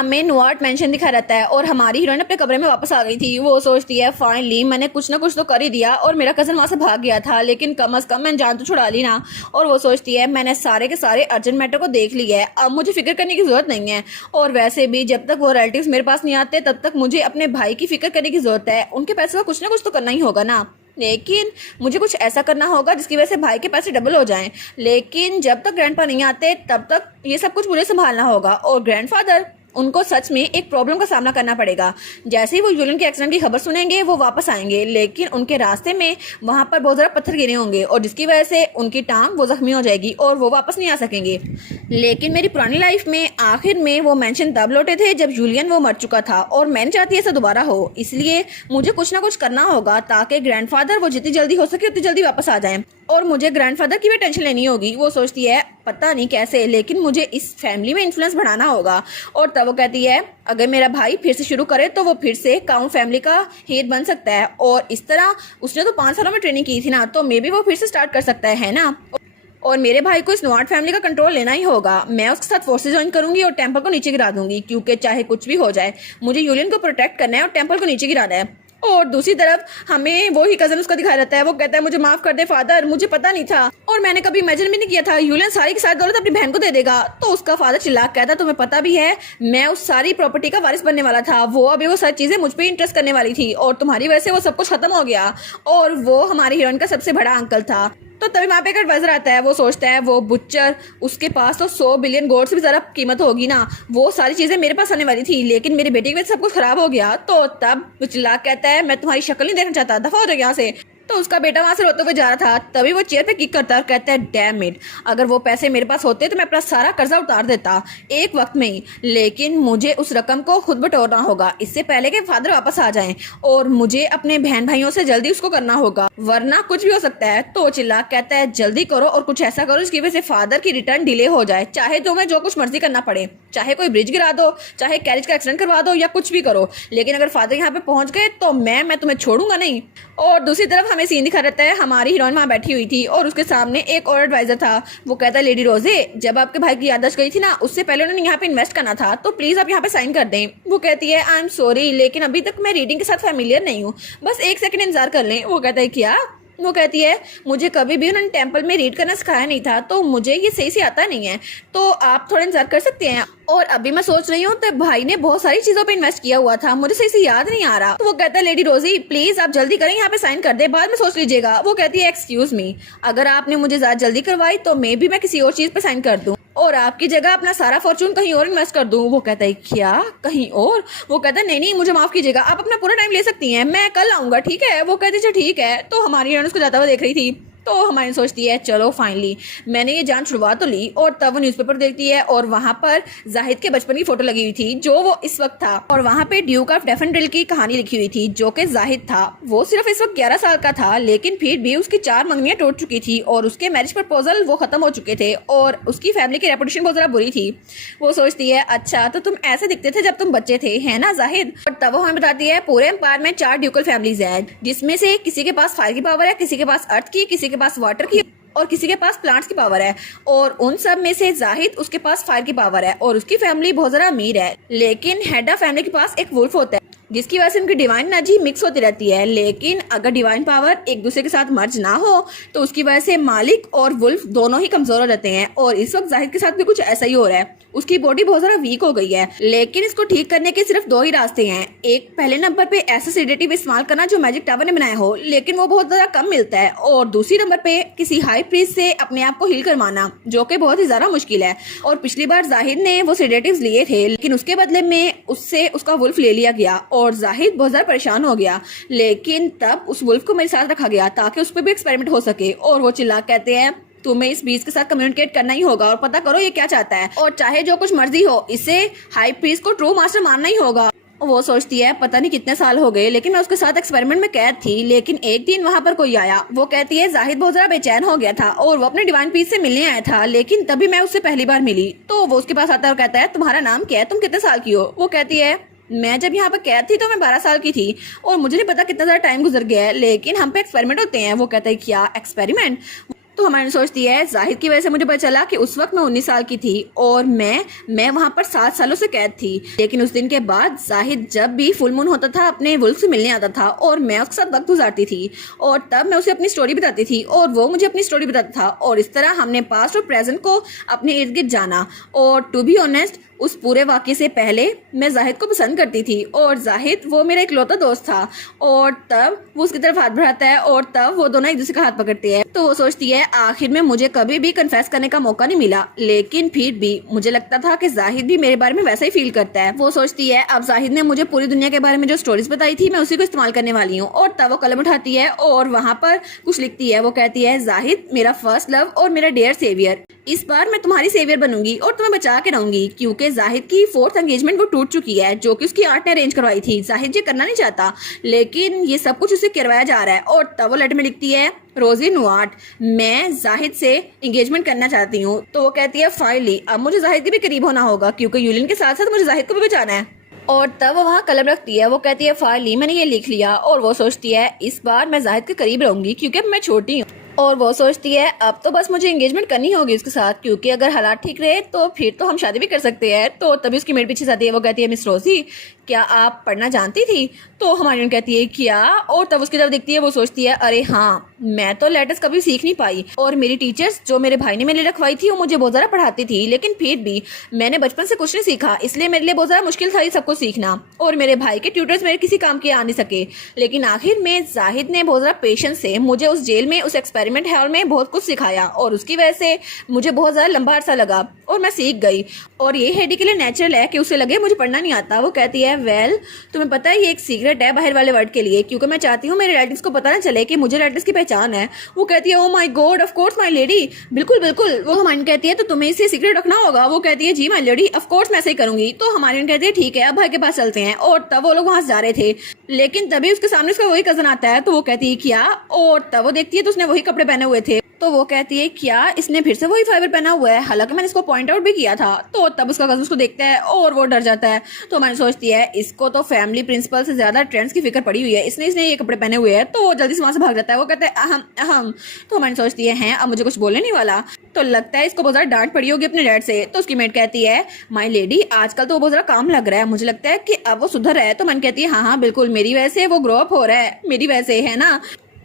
हमें नुआर्ट मेंशन दिखा रहता है और हमारी हीरोइन अपने कमरे में वापस आ गई थी। वो सोचती है फाइनली मैंने कुछ ना कुछ तो कर ही दिया और मेरा कजन वहां से भाग गया था, लेकिन कम अज कम मैंने जान तो छुड़ा ली ना। और वो सोचती है मैंने सारे के सारे अर्जेंट मैटर को देख लिया है, अब मुझे फिक्र करने की जरूरत नहीं है। और वैसे भी जब तक वो रिलेटिव्स मेरे पास नहीं आते तब तक मुझे अपने भाई की फिक्र करने की जरूरत है। उनके पैसे का कुछ ना कुछ तो करना ही होगा ना, लेकिन मुझे कुछ ऐसा करना होगा जिसकी वजह से भाई के पैसे डबल हो जाएं। लेकिन जब तक ग्रैंडपा नहीं आते तब तक ये सब कुछ मुझे संभालना होगा। और ग्रैंडफादर, उनको सच में एक प्रॉब्लम का सामना करना पड़ेगा। जैसे ही वो यूलियन के एक्सीडेंट की खबर सुनेंगे वो वापस आएंगे, लेकिन उनके रास्ते में वहां पर बहुत ज़्यादा पत्थर गिरे होंगे और जिसकी वजह से उनकी टांग वो जख्मी हो जाएगी और वो वापस नहीं आ सकेंगे। लेकिन मेरी पुरानी लाइफ में आखिर में वो मेंशन तब लौटे थे जब यूलियन वो मर चुका था और मैं चाहती ऐसा दोबारा हो, इसलिए मुझे कुछ ना कुछ करना होगा ताकि ग्रैंडफादर वो जितनी जल्दी हो सके उतनी जल्दी वापस आ जाए। और मुझे ग्रैंडफादर की भी टेंशन लेनी होगी। वो सोचती है पता नहीं कैसे, लेकिन मुझे इस फैमिली में इन्फ्लुएंस बढ़ाना होगा। और तब वो कहती है अगर मेरा भाई फिर से शुरू करे तो वो फिर से काउंट फैमिली का हेड बन सकता है। और इस तरह उसने तो 5 सालों में ट्रेनिंग की थी ना, तो मे बी वो फिर से स्टार्ट कर सकता है ना। और मेरे भाई को इस नॉर्ट फैमिली का कंट्रोल लेना ही होगा। मैं उसके साथ फोर्सेस ज्वाइन करूंगी और टेम्पल को नीचे गिरा दूंगी, क्योंकि चाहे कुछ भी हो जाए मुझे यूलियन को प्रोटेक्ट करना है और टेम्पल को नीचे गिराना है। और दूसरी तरफ हमें वो ही कजन उसका दिखाया रहता है। वो कहता है मुझे माफ कर दे फादर, मुझे पता नहीं था और मैंने कभी इमेजिन भी नहीं किया था यूलियन सारी की सारी दौलत अपनी बहन को दे देगा। तो उसका फादर चिल्ला कहता तुम्हें पता भी है मैं उस सारी प्रॉपर्टी का वारिस बनने वाला था, वो अभी वो सारी चीजें मुझ पर इंटरेस्ट करने वाली थी और तुम्हारी वजह से वो सब कुछ खत्म हो गया। और वो हमारी हीरोइन का सबसे बड़ा अंकल था। तो तभी वहां पे एक एडवाइजर आता है। वो सोचता है वो बुच्चर, उसके पास तो 100 बिलियन गोल्ड से भी ज्यादा कीमत होगी ना, वो सारी चीजें मेरे पास आने वाली थी, लेकिन मेरी बेटी की वजह से सब कुछ खराब हो गया। तो तब वो चिल्ला कहता है मैं तुम्हारी शक्ल नहीं देखना चाहता, दफा हो जाओ यहाँ से। तो उसका बेटा वहां से रोते हुए जा रहा था, तभी वो चेयर पे किक करता है और कहता है डैम इट, अगर वो पैसे मेरे पास होते तो मैं अपना सारा कर्जा उतार देता एक वक्त में ही, लेकिन मुझे उस रकम को खुद बटोरना होगा इससे पहले कि फादर वापस आ जाएं, और मुझे अपने बहन भाइयों से जल्दी उसको करना होगा वरना कुछ भी हो सकता है। तो चिल्ला कहता है जल्दी करो और कुछ ऐसा करो जिसकी वजह से फादर की रिटर्न डिले हो जाए, चाहे तुम्हें जो कुछ मर्जी करना पड़े, चाहे कोई ब्रिज गिरा दो, चाहे कैरेज का एक्सीडेंट करवा दो या कुछ भी करो, लेकिन अगर फादर यहाँ पे पहुंच गए तो मैं तुम्हें छोड़ूंगा नहीं। और दूसरी तरफ हमें सीन दिखा रहता है हमारी हीरोइन वहां बैठी हुई थी और उसके सामने एक और एडवाइजर था। वो कहता है लेडी रोजे, जब आपके भाई की याददाश्त गई थी ना उससे पहले उन्होंने यहाँ पे इन्वेस्ट करना था, तो प्लीज आप यहाँ पे साइन कर दें। वो कहती है आई एम सॉरी, लेकिन अभी तक मैं रीडिंग के साथ फैमिलियर नहीं हूँ, बस 1 सेकंड इंतजार कर लें। वो कहता है क्या? वो कहती है मुझे कभी भी उन्होंने टेम्पल में रीड करना सिखाया नहीं था, तो मुझे ये सही से आता नहीं है, तो आप थोड़ा इंतजार कर सकते हैं। और अभी मैं सोच रही हूँ तो भाई ने बहुत सारी चीजों पे इन्वेस्ट किया हुआ था, मुझे सही से याद नहीं आ रहा। तो वो कहता है लेडी रोजी प्लीज आप जल्दी करें, यहाँ पे साइन कर दे, बाद में सोच लीजिएगा। वो कहती है एक्सक्यूज मी, अगर आपने मुझे ज्यादा जल्दी करवाई तो मे भी मैं किसी और चीज पे साइन कर दूं और आपकी जगह अपना सारा फॉर्चून कहीं और इन्वेस्ट कर दूं। वो कहता है क्या कहीं और? वो कहता है नहीं नहीं मुझे माफ कीजिएगा, आप अपना पूरा टाइम ले सकती हैं, मैं कल आऊंगा, ठीक है? वो कहती है ठीक है। तो हमारी हीरोइन उसको जाता हुआ देख रही थी, तो हमारी सोचती है चलो फाइनली मैंने ये जान छुड़वा तो ली। और तब वो न्यूज़पेपर देखती है और वहां पर जाहिद के बचपन की फोटो लगी हुई थी जो वो इस वक्त था, और वहां पे ड्यूक ऑफ डेफेंड्रिल की कहानी लिखी हुई थी जो कि जाहिद था। वो सिर्फ इस वक्त 11 साल का था, लेकिन फिर भी उसकी 4 मंगनियां टूट चुकी थी और उसके मैरिज प्रपोजल वो खत्म हो चुके थे और उसकी फैमिली की रेपुटेशन बहुत ज्यादा बुरी थी। वो सोचती है अच्छा तो तुम ऐसे दिखते थे जब तुम बच्चे थे, है ना जाहिद? और तब वो हमें बताती है पूरे एम्पायर में 4 ड्यूकल फैमिलीज है, जिसमें से किसी के पास फायर की पावर है, किसी के पास अर्थ की, किसी के पास वाटर की और किसी के पास प्लांट्स की पावर है। और उन सब में से जाहिद उसके पास फायर की पावर है और उसकी फैमिली बहुत ज्यादा अमीर है, लेकिन हेड ऑफ फैमिली के पास एक वुल्फ होता है जिसकी वजह से उनकी डिवाइन एनर्जी मिक्स होती रहती है। लेकिन अगर डिवाइन पावर एक दूसरे के साथ मर्ज ना हो तो उसकी वजह से मालिक और वुल्फ दोनों ही कमजोर हो जाते हैं, और इस वक्त जाहिद के साथ भी कुछ ऐसा ही हो रहा है। उसकी बॉडी बहुत ज्यादा वीक हो गई है, लेकिन इसको ठीक करने के सिर्फ 2 ही रास्ते हैं। एक, पहले नंबर पे ऐसा सेडेटिव इस्तेमाल करना जो मैजिक टावर ने बनाया हो, लेकिन वो बहुत ज्यादा कम मिलता है, और दूसरी नंबर पे किसी हाई प्रीस्ट से अपने आप को हील करवाना जो कि बहुत ही ज्यादा मुश्किल है। और पिछली बार जाहिद ने वो सेडेटिव्स लिए थे, लेकिन उसके बदले में उससे उसका वुल्फ ले लिया गया और जाहिद बहुत ज्यादा परेशान हो गया। लेकिन तब उस वुल्फ को मेरे साथ रखा गया ताकि उस पर भी एक्सपेरिमेंट हो सके। और वो चिल्ला कहते हैं तुम्हें इस बीज के साथ कम्युनिकेट करना ही होगा और पता करो ये क्या चाहता है, और चाहे जो कुछ मर्जी हो इसे हाई प्रीस्ट को ट्रू मास्टर मानना ही होगा। वो सोचती है पता नहीं कितने साल हो गए लेकिन मैं उसके साथ एक्सपेरिमेंट में कैद थी, लेकिन एक दिन वहां पर कोई आया। वो कहती है जाहिद बहुत ज्यादा बेचैन हो गया था और वो अपने डिवाइन पीस से मिलने आया था, लेकिन तभी मैं उससे पहली बार मिली। तो वो उसके पास आता है और कहता है तुम्हारा नाम क्या है, तुम कितने साल की हो? वो कहती है मैं जब यहाँ पर कैद थी तो मैं 12 साल की थी और मुझे नहीं पता कितना ज्यादा टाइम गुजर गया है, लेकिन हम पे एक्सपेरिमेंट होते हैं। वो कहता है क्या एक्सपेरिमेंट? तो हमारी सोचती है जाहिद की वजह से मुझे पता चला कि उस वक्त मैं 19 साल की थी और मैं वहां पर 7 सालों से कैद थी। लेकिन उस दिन के बाद जाहिद जब भी फुल मून होता था अपने वुल्फ से मिलने आता था और मैं उसके साथ वक्त गुजारती थी और तब मैं उसे अपनी स्टोरी बताती थी और वो मुझे अपनी स्टोरी बताता था और इस तरह हमने पास्ट और प्रेजेंट को अपने इर्द गिर्द जाना। और टू बी ऑनेस्ट उस पूरे वाक़े से पहले मैं जाहिद को पसंद करती थी और जाहिद वो मेरा इकलौता दोस्त था। और तब वो उसकी तरफ हाथ बढ़ाता है और तब वो दोनों एक दूसरे का हाथ पकड़ते हैं। तो वो सोचती है आखिर में मुझे कभी भी कन्फेस करने का मौका नहीं मिला, लेकिन फिर भी मुझे लगता था कि जाहिद भी मेरे बारे में वैसा ही फील करता है। वो सोचती है अब जाहिद ने मुझे पूरी दुनिया के बारे में जो स्टोरीज बताई थी मैं उसी को इस्तेमाल करने वाली हूँ। और तब वो कलम उठाती है और वहाँ पर कुछ लिखती है। वो कहती है जाहिद मेरा फर्स्ट लव और मेरा डियर सेवियर, इस बार मैं तुम्हारी सेवियर बनूंगी और तुम्हें बचा के रहूंगी, क्योंकि जाहिद की 4th एंगेजमेंट वो टूट चुकी है जो कि उसकी आंट ने अरेंज करवाई थी। जाहिद ये करना नहीं चाहता लेकिन ये सब कुछ उसे करवाया जा रहा है। और तब वो लेटर में लिखती है रोजी नुआट, मैं जाहिद से एंगेजमेंट करना चाहती हूँ। तो वो कहती है फाइनली अब मुझे जाहिद के भी करीब होना होगा क्योंकि यूलिन के साथ साथ मुझे जाहिद को भी बचाना है। और तब वो वहाँ कलम रखती है। वो कहती है फाइनली मैंने ये लिख लिया। और वो सोचती है इस बार मैं जाहिद के करीब रहूंगी क्योंकि अब मैं छोटी हूँ। और वो सोचती है अब तो बस मुझे एंगेजमेंट करनी होगी उसके साथ, क्योंकि अगर हालात ठीक रहे तो फिर तो हम शादी भी कर सकते हैं। तो तभी उसकी मेड पीछे आती है। वो कहती है मिस रोजी क्या आप पढ़ना जानती थी? तो हमारी कहती है क्या? और तब उसकी तरफ देखती है। वो सोचती है अरे हाँ मैं तो लेटर्स कभी सीख नहीं पाई और मेरी टीचर्स जो मेरे भाई ने मेरे लिए रखवाई थी वो मुझे बहुत ज़्यादा पढ़ाती थी, लेकिन फिर भी मैंने बचपन से कुछ नहीं सीखा, इसलिए मेरे लिए बहुत ज़्यादा मुश्किल था ये सब कुछ सीखना। और मेरे भाई के ट्यूटर्स मेरे किसी काम के आ नहीं सके, लेकिन आखिर में जाहिद ने बहुत ज़्यादा पेशेंस से मुझे उस जेल में उस एक्सपेरिमेंट हॉल में बहुत कुछ सिखाया और उसकी वजह से मुझे बहुत ज़्यादा लंबा अरसा लगा और मैं सीख गई। और ये हेडी के लिए नेचुरल है कि उसे लगे मुझे पढ़ना नहीं आता। वो कहती है वेल तुम्हें पता है ये एक सीक्रेट है बाहर वाले वर्ल्ड के लिए, क्योंकि मैं चाहती हूँ मेरे रिलेटिव्स को पता ना चले कि मुझे रिलेटिव्स की पहचान है। वो कहती है oh my God of course my lady, बिल्कुल बिल्कुल। वो हमारी कहती है तो तुम्हें इसे सीक्रेट रखना होगा। वो कहती है जी माय लेडी ऑफ कोर्स मैं ऐसे ही करूंगी। तो हमारी कहती है ठीक है अब भाई के पास चलते हैं। और तब वो लोग वहां जा रहे थे, लेकिन तभी उसके सामने उसका वही कजन आता है। तो वो कहती है क्या? और तब वो देखती है तो उसने वही कपड़े पहने हुए थे। तो वो कहती है क्या इसने फिर से वही फाइबर पहना हुआ है, हालांकि मैंने इसको पॉइंट आउट भी किया था। तो तब उसका कजन उसको देखता है और वो डर जाता है। तो मैंने सोचती है इसको तो फैमिली प्रिंसिपल से ज्यादा ट्रेंड्स की फिक्र पड़ी हुई है, इसने ये कपड़े पहने हुए हैं। तो वो जल्दी से वहां से भाग जाता है। वो कहता है अहम अहम। तो मैंने सोचती है अब मुझे कुछ बोलने नहीं वाला। तो लगता है इसको बहुत ज्यादा डांट पड़ी होगी अपने डैड से। तो उसकी मेट कहती है माय लेडी आजकल तो वो बहुत ज्यादा काम लग रहा है, मुझे लगता है कि अब वो सुधर रहा है। तो मैंने कहती है हाँ बिल्कुल मेरी वजह से वो ग्रो अप हो रहा है, मेरी वजह से है ना।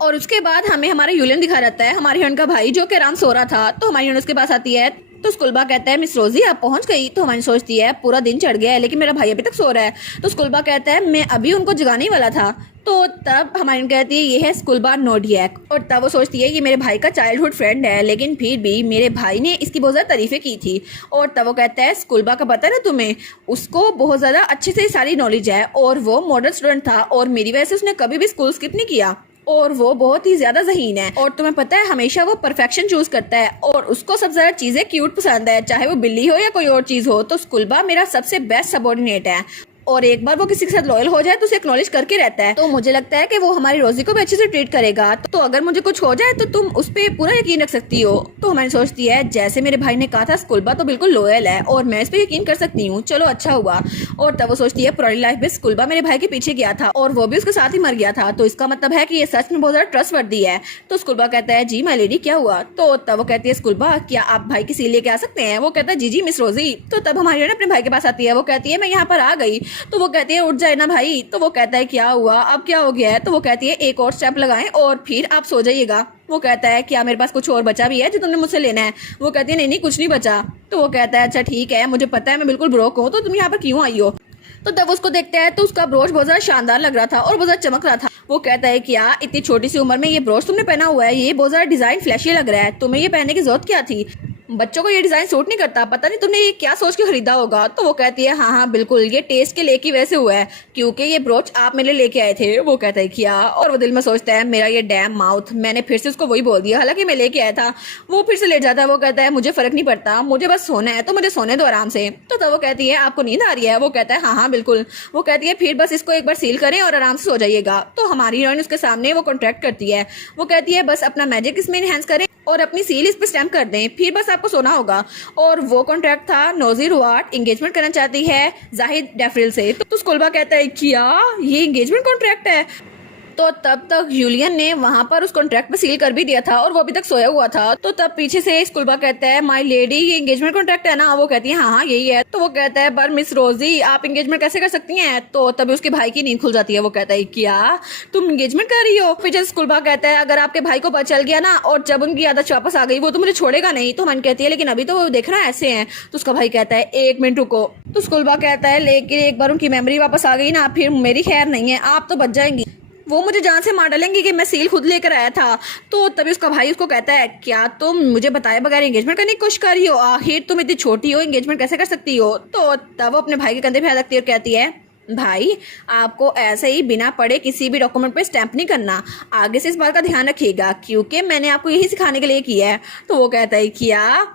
और उसके बाद हमें हमारा यूलियन दिखा रहता है, हमारी हन का भाई जो कि आराम सो रहा था। तो हमारी हन उसके पास आती है। तो स्कूलबा कहता है मिस रोजी आप पहुंच गई? तो हमारी सोचती है पूरा दिन चढ़ गया है लेकिन मेरा भाई अभी तक सो रहा है। तो स्कूलबा कहता है मैं अभी उनको जगाने ही वाला था। तो तब हमारी कहती है ये है स्कूलबा नोडियक। और तब वो सोचती है ये मेरे भाई का चाइल्डहुड फ्रेंड है, लेकिन फिर भी मेरे भाई ने इसकी बहुत ज़्यादा तारीफें की थी। और तब वो कहता है स्कूलबा का पता है ना तुम्हें, उसको बहुत ज़्यादा अच्छे से सारी नॉलेज है और वो मॉडल स्टूडेंट था और मेरी वजह से उसने कभी भी स्कूल स्किप नहीं किया और वो बहुत ही ज्यादा ज़हीन है। और तुम्हें पता है हमेशा वो परफेक्शन चूज करता है और उसको सबसे ज्यादा चीजें क्यूट पसंद है, चाहे वो बिल्ली हो या कोई और चीज हो। तो स्कूलबा मेरा सबसे बेस्ट सबॉर्डिनेट है और एक बार वो किसी के साथ लॉयल हो जाए तो उसे एक्नॉलेज करके रहता है। तो मुझे लगता है कि वो हमारी रोजी को भी अच्छे से ट्रीट करेगा। तो अगर मुझे कुछ हो जाए तो तुम उस पर पूरा यकीन रख सकती हो। तो हमारी सोचती है जैसे मेरे भाई ने कहा था स्कूलबा तो बिल्कुल लॉयल है और मैं इस पर यकीन कर सकती हूँ, चलो अच्छा हुआ। और तब वो सोचती है पुरानी लाइफ में स्कूलबा मेरे भाई के पीछे गया था और वो भी उसके साथ ही मर गया था, तो इसका मतलब है कि ये सच में बहुत ज्यादा ट्रस्ट वर्दी है। तो स्कूलबा कहता है जी माय लेडी क्या हुआ? तो तब वो कहती है स्कूलबा क्या आप भाई की सील लेके आ सकते हैं? वो कहता है जी जी मिस रोजी। तो तब हमारी अपने भाई के पास आती है। वो कहती है मैं यहाँ पर आ गई। तो वो कहती है उठ जाए ना भाई। तो वो कहता है क्या हुआ, अब क्या हो गया है? तो वो कहती है एक और स्टेप लगाएं और फिर आप सो जाइएगा। वो कहता है क्या मेरे पास कुछ और बचा भी है जो तुमने मुझसे लेना है? वो कहती है नहीं नहीं कुछ नहीं बचा। तो वो कहता है अच्छा ठीक है मुझे पता है मैं बिल्कुल ब्रोक हूँ, तो तुम यहाँ पर क्यों आई हो? तो तब उसको देखता है तो उसका ब्रोच बहुत ज्यादा शानदार लग रहा था और बहुत ज्यादा चमक रहा था। वो कहता है क्या इतनी छोटी सी उम्र में ये ब्रोच तुमने पहना हुआ है, ये बहुत ज्यादा डिजाइन फ्लैशी लग रहा है, तुम्हें ये पहनने की जरूरत क्या थी? बच्चों को ये डिजाइन सूट नहीं करता, पता नहीं तुमने ये क्या सोच के खरीदा होगा। तो वो कहती है हाँ बिल्कुल ये टेस्ट के लेके वैसे हुआ है क्योंकि ये ब्रोच आप मेरे लिए लेके आए थे। वो कहता है क्या? और वो दिल में सोचता है मेरा ये डैम माउथ, मैंने फिर से उसको वही बोल दिया, हालांकि मैं लेके आया था। वो फिर से लेट जाता है। वो कहता है मुझे फर्क नहीं पड़ता, मुझे बस सोना है तो मुझे सोने दो आराम से। तो तब वो कहती है आपको नींद आ रही है? वो कहता है हाँ हाँ बिल्कुल। वो कहती है फिर बस इसको एक बार सील करें और आराम से सो जाइएगा। तो हमारी हीरोइन उसके सामने वो कॉन्ट्रैक्ट करती है। वो कहती है बस अपना मैजिक इसमें इनहेंस करें और अपनी सील इस पर स्टैम्प कर दें, फिर बस आपको सोना होगा। और वो कॉन्ट्रैक्ट था नोजी रुआट एंगेजमेंट करना चाहती है जाहिद डेफरिल से। तो स्कूलबा कहता है क्या ये एंगेजमेंट कॉन्ट्रैक्ट है? तो तब तक यूलियन ने वहाँ पर उस कॉन्ट्रैक्ट पे सील कर भी दिया था और वो अभी तक सोया हुआ था। तो तब पीछे से स्कूलबा कहता है माय लेडी ये एंगेजमेंट कॉन्ट्रैक्ट है ना। वो कहती है हाँ यही है। तो वो कहता है पर मिस रोजी आप एंगेजमेंट कैसे कर सकती हैं। तो तभी उसके भाई की नींद खुल जाती है। वो कहता है क्या तुम एंगेजमेंट कर रही हो। फिर जब स्कूलबा कहता है अगर आपके भाई को पता चल गया ना और जब उनकी आदत वापस आ गई वो तो मुझे छोड़ेगा नहीं। तो मन कहती है लेकिन अभी तो देखना ऐसे हैं। तो उसका भाई कहता है एक मिनट रुको। तो स्कूलबा कहता है लेकिन एक बार उनकी मेमोरी वापस आ गई ना फिर मेरी खैर नहीं है, आप तो बच जाएंगी। वो मुझे जान से मार डालेंगे कि मैं सील खुद लेकर आया था। तो तभी उसका भाई उसको कहता है क्या तुम मुझे बताए बगैर एंगेजमेंट करने की कोशिश कर रही हो। आखिर तुम इतनी छोटी हो एंगेजमेंट कैसे कर सकती हो। तो तब वो अपने भाई के कंधे पे हाथ रखती है और कहती है भाई आपको ऐसे ही बिना पढ़े किसी भी डॉक्यूमेंट पे स्टैंप नहीं करना। आगे से इस बात का ध्यान रखिएगा क्योंकि मैंने आपको यही सिखाने के लिए किया है। तो वो कहता है क्या।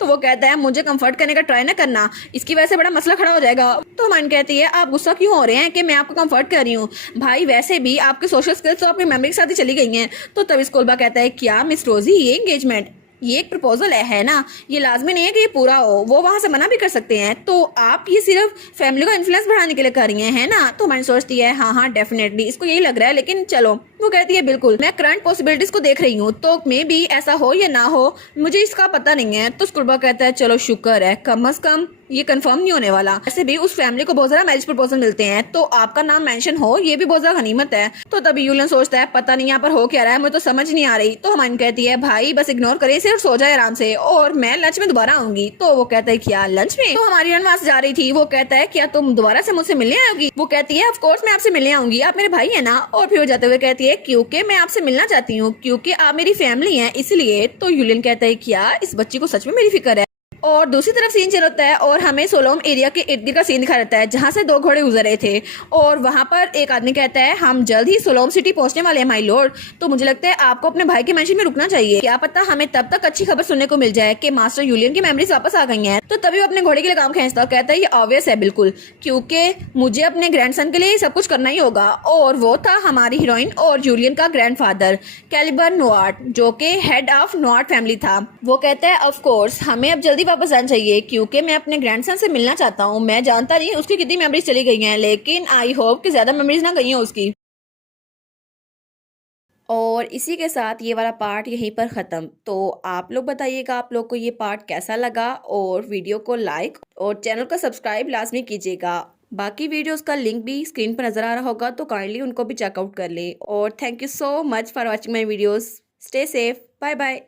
तो वो कहता है मुझे कंफर्ट करने का ट्राई ना करना, इसकी वजह से बड़ा मसला खड़ा हो जाएगा। तो मन कहती है आप गुस्सा क्यों हो रहे हैं कि मैं आपको कंफर्ट कर रही हूँ। भाई वैसे भी आपके सोशल स्किल्स तो आपकी मेमोरी के साथ ही चली गई हैं। तो तब स्कूलबा कहता है क्या मिस रोजी ये एंगेजमेंट ये एक प्रपोजल है ना, ये लाजमी नहीं है कि ये पूरा हो। वो वहां से मना भी कर सकते हैं। तो आप ये सिर्फ फैमिली को इन्फ्लुएंस बढ़ाने के लिए कर रही हैं है ना। तो मैंने सोचती है हाँ डेफिनेटली इसको यही लग रहा है लेकिन चलो। वो कहती है बिल्कुल मैं करंट पॉसिबिलिटीज को देख रही हूँ तो मे भी ऐसा हो या ना हो मुझे इसका पता नहीं है। तो स्कूलबा कहता है चलो शुक्र है कम अज कम ये कंफर्म नहीं होने वाला। ऐसे भी उस फैमिली को बहुत सारा मैरिज प्रपोजल मिलते हैं तो आपका नाम मेंशन हो ये भी बहुत ज्यादा गनीमत है। तो तभी यूलियन सोचता है पता नहीं यहाँ पर हो क्या रहा है मुझे तो समझ नहीं आ रही। तो हमारी कहती है भाई बस इग्नोर करे सिर्फ सो जाए आराम से और मैं लंच में दोबारा आऊंगी। तो वो कहता है क्या लंच में। तो हमारी वहां से जा रही थी। वो कहता है क्या तुम दोबारा से मुझसे मिलने आओगी। वो कहती है ऑफ कोर्स मैं आपसे मिलने आऊंगी, आप मेरे भाई है ना। और फिर वो जाते हुए कहती है क्योंकि मैं आपसे मिलना चाहती हूँ क्योंकि आप मेरी फैमिली है इसलिए। तो यूलियन कहता है क्या इस बच्ची को सच में मेरी फिक्र है। और दूसरी तरफ सीन चल होता है और हमें सोलोम एरिया के इर्द गिर्द का सीन दिखा रहता है जहाँ से दो घोड़े गुजर रहे थे। और वहाँ पर एक आदमी कहता है हम जल्द ही सोलोम सिटी पहुंचने वाले हैं माय लॉर्ड। तो मुझे लगता है आपको अपने भाई के मेंशन में रुकना चाहिए, क्या पता हमें तब तक अच्छी खबर सुनने को मिल जाए कि मास्टर यूलियन की मेमोरीज वापस आ गई हैं। तो तभी वो अपने घोड़े के लिए काम खींचता है, कहता है ये ऑब्वियस है बिल्कुल क्योंकि मुझे अपने ग्रैंडसन के लिए सब कुछ करना ही होगा। और वो था हमारी हीरोइन और यूलियन का ग्रैंडफादर कैलिबर नोआर्ट जो कि हेड ऑफ नोआर्ट फैमिली था। वो कहता है ऑफ कोर्स हमें अब जल्दी वापस आना चाहिए क्योंकि मैं अपने ग्रैंडसन से मिलना चाहता हूँ। मैं जानता नहीं उसकी कितनी मेमोरीज चली गई हैं लेकिन आई होप कि ज्यादा मेमोरीज ना गई हैं उसकी। और इसी के साथ ये वाला पार्ट यहीं पर ख़त्म। तो आप लोग बताइएगा आप लोग को ये पार्ट कैसा लगा और वीडियो को लाइक और चैनल को सब्सक्राइब लाजमी कीजिएगा। बाकी वीडियोस का लिंक भी स्क्रीन पर नज़र आ रहा होगा तो काइंडली उनको भी चेकआउट कर लें। और thank you so much for watching my videos. Stay safe, bye bye.